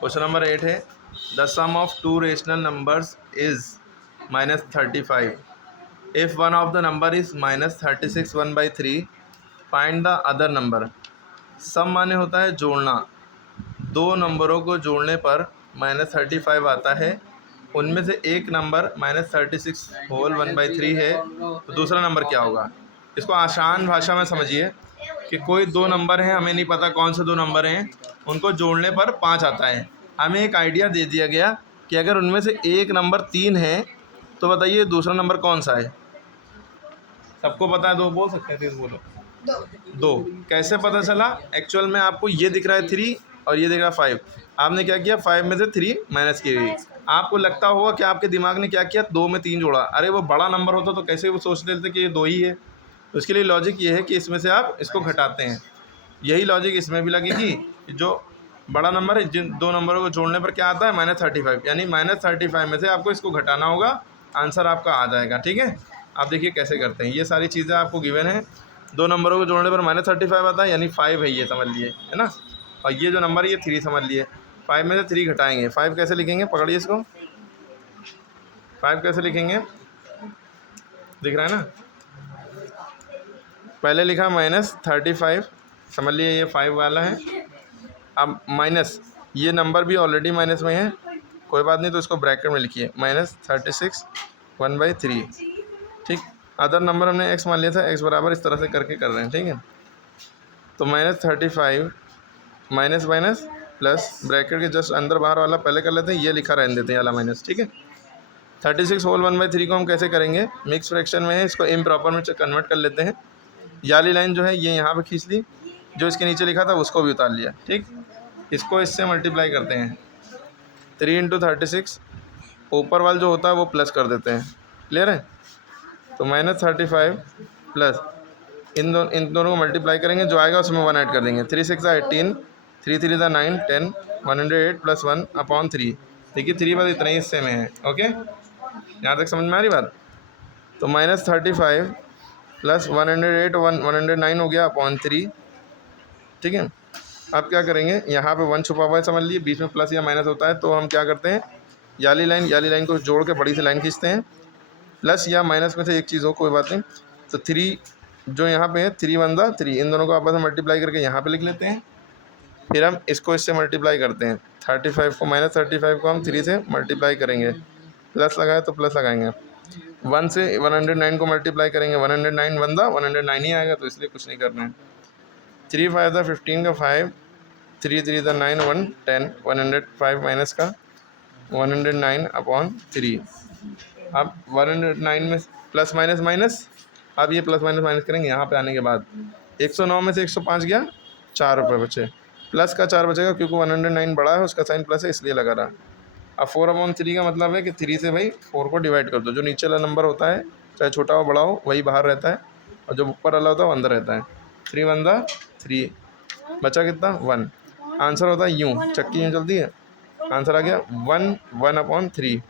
Question number 8 है the sum of two rational numbers is -35 if one of the number is -36 1/3 find the other number. Sum माने होता है जोड़ना, दो नंबरों को जोड़ने पर -35 आता है, उनमें से एक नंबर -36 होल 1/3 है, तो दूसरा नंबर क्या होगा। इसको आसान भाषा में समझिए कि कोई दो नंबर हैं, हमें नहीं पता कौन से दो नंबर हैं, उनको जोड़ने पर 5 आता है। हमें एक आइडिया दे दिया गया कि अगर उनमें से एक नंबर 3 है तो बताइए दूसरा नंबर कौन सा है। सबको पता है, दो बोल सकते हैं, 3 बोलो। दो कैसे पता चला? एक्चुअल में आपको ये दिख रहा है 3 और ये दिख रहा है 5। आपने क्या किया, 5 में से 3 माइनस की। आपको लगता होगा कि आपके दिमाग ने क्या किया, 2 में 3 जोड़ा। अरे वो बड़ा नंबर होता तो कैसे वो सोच लेते कि ये 2 ही है। तो उसके लिए लॉजिक ये है कि इसमें से आप इसको घटाते हैं। यही लॉजिक इसमें भी लगेगी कि जो बड़ा नंबर है, जिन दो नंबरों को जोड़ने पर क्या आता है, -35, यानी -35 में से आपको इसको घटाना होगा, आंसर आपका आ जाएगा। ठीक है, आप देखिए कैसे करते हैं। ये सारी चीज़ें आपको गिवन है। दो नंबरों को जोड़ने पर -35 आता है, यानी 5 है, ये समझ लिए, है ना। और ये जो नंबर है ये 3 समझ लिए। 5 में से 3 घटाएंगे। 5 कैसे लिखेंगे, पकड़िए इसको। 5 कैसे लिखेंगे, दिख रहा है ना। पहले लिखा -35, समझ लिए ये 5 वाला है। अब माइनस, ये नंबर भी ऑलरेडी माइनस में है, कोई बात नहीं, तो इसको ब्रैकेट में लिखिए, -36 1/3। ठीक, अदर नंबर हमने x मान लिया था, x बराबर इस तरह से करके कर रहे हैं। ठीक है, तो -35 माइनस माइनस प्लस, ब्रैकेट के जस्ट अंदर बाहर वाला पहले कर लेते हैं, ये लिखा रहने देते हैं वाला माइनस। ठीक है, 36 होल 1/3 को हम कैसे करेंगे, मिक्स फ्रैक्शन में है, इसको इम्प्रॉपर में कन्वर्ट कर लेते हैं। ये वाली लाइन जो है ये यहाँ पे खींच ली, जो इसके नीचे लिखा था उसको भी उतार लिया। ठीक, इसको इससे मल्टीप्लाई करते हैं, 3 × 36, ऊपर वाला जो होता है वो प्लस कर देते हैं। क्लियर है, तो -35 प्लस इन दोनों को मल्टीप्लाई करेंगे, जो आएगा उसमें 1 ऐड कर देंगे। 3 6 18, 3 3 9 10, 108 + 1/3। देखिए 3 बस इतना ही हिस्से में है। ओके, यहाँ तक समझ में आ रही बात। तो -35 प्लस 108 109 हो गया /3। ठीक है, अब क्या करेंगे, यहाँ पे 1 छुपा हुआ है, समझ लिए, बीच में प्लस या माइनस होता है, तो हम क्या करते हैं, याली लाइन को जोड़ के बड़ी सी लाइन खींचते हैं। प्लस या माइनस में से एक चीज़ हो, कोई बात नहीं। तो 3 जो यहाँ पे है, 3 1 3, इन दोनों को आपस में मल्टीप्लाई करके यहाँ पे लिख लेते हैं। फिर हम इसको इससे मल्टीप्लाई करते हैं, 35 को -35 को हम 3 से मल्टीप्लाई करेंगे, प्लस लगाए तो प्लस लगाएंगे। 1 से 109 को मल्टीप्लाई करेंगे, 109 1 109 ही आएगा, तो इसलिए कुछ नहीं करना है। 3 5 15 का 5, 3 3 9 1 10, 105 माइनस का 109/3। अब 109 में प्लस माइनस माइनस, अब ये प्लस माइनस करेंगे यहाँ पे आने के बाद। 109 में से 105 गया, 4 रुपये बचे, प्लस का 4 बचेगा, क्योंकि 109 बड़ा है, उसका साइन प्लस है, इसलिए लगा रहा। अब 4/3 का मतलब है कि 3 से भाई 4 को डिवाइड कर दो। जो नीचे वाला नंबर होता है, चाहे छोटा हो बड़ा हो, वही बाहर रहता है, और जो ऊपर वाला होता है वो अंदर रहता है। 3 1 3, बचा कितना, 1। आंसर होता है यूँ, चक्की यूँ चलती है, आंसर आ गया 1/3।